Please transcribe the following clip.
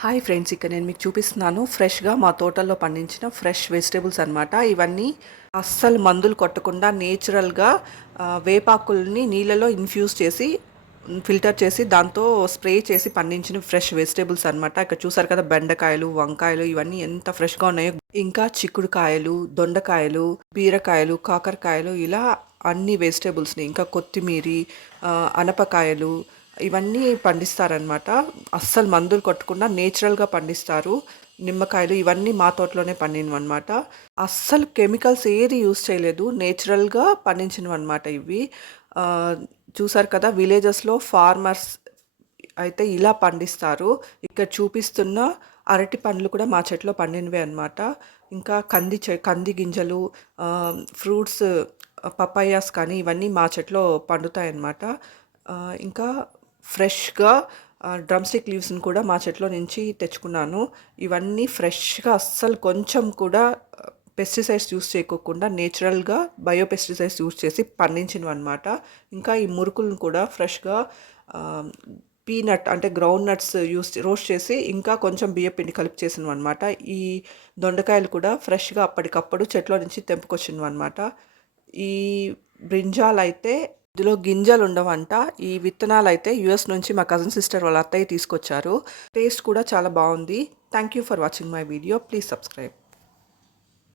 Hi friends ఇక్కడ నేను మీకు చూపిస్తున్నాను. ఫ్రెష్గా మా తోటల్లో పండించిన ఫ్రెష్ వెజిటేబుల్స్ అన్నమాట. ఇవన్నీ అస్సలు మందులు కొట్టకుండా నేచురల్గా వేపాకుల్ని నీళ్ళలో ఇన్ఫ్యూజ్ చేసి ఫిల్టర్ చేసి దాంతో స్ప్రే చేసి పండించిన ఫ్రెష్ వెజిటేబుల్స్ అన్నమాట. ఇక్కడ చూసారు కదా బెండకాయలు వంకాయలు ఇవన్నీ ఎంత ఫ్రెష్గా ఉన్నాయో. ఇంకా చిక్కుడుకాయలు దొండకాయలు బీరకాయలు కాకరకాయలు ఇలా అన్ని వెజిటేబుల్స్ని ఇంకా కొత్తిమీరి అనపకాయలు ఇవన్నీ పండిస్తారనమాట అస్సలు మందులు కొట్టకుండా నేచురల్గా పండిస్తారు. నిమ్మకాయలు ఇవన్నీ మా తోటలోనే పండినవన్నమాట. అస్సలు కెమికల్స్ ఏది యూస్ చేయలేదు. నేచురల్గా పండించినవన్నమాట ఇవి. చూసారు కదా విలేజెస్లో ఫార్మర్స్ అయితే ఇలా పండిస్తారు. ఇక్కడ చూపిస్తున్న అరటి పండ్లు కూడా మా చెట్లో పండినవే అనమాట ఇంకా కంది చె కంది గింజలు ఫ్రూట్స్ పపాయాస్ కానీ ఇవన్నీ మా చెట్లో పండుతాయి అన్నమాట ఇంకా ఫ్రెష్గా డ్రమ్ స్టిక్ లీవ్స్ని కూడా మా చెట్లో నుంచి తెచ్చుకున్నాను. ఇవన్నీ ఫ్రెష్గా అస్సలు కొంచెం కూడా పెస్టిసైడ్స్ యూస్ చేయకోకుండా నేచురల్గా బయో పెస్టిసైడ్స్ యూస్ చేసి పండించినవి అనమాట ఇంకా ఈ మురుకులను కూడా ఫ్రెష్గా పీనట్ అంటే గ్రౌండ్ నట్స్ యూస్ రోస్ట్ చేసి ఇంకా కొంచెం బియ్య పిండి కలిపి చేసినవి అనమాట ఈ దొండకాయలు కూడా ఫ్రెష్గా అప్పటికప్పుడు చెట్లో నుంచి తెంపుకొచ్చినవి అనమాట ఈ బ్రింజాల్ అయితే ఇందులో గింజలు ఉండవంట ఈ విత్తనాలు అయితే యుఎస్ నుంచి మా కజిన్ సిస్టర్ వాళ్ళ అత్తయ్య తీసుకొచ్చారు. టేస్ట్ కూడా చాలా బాగుంది. Thank you for watching my video. Please subscribe.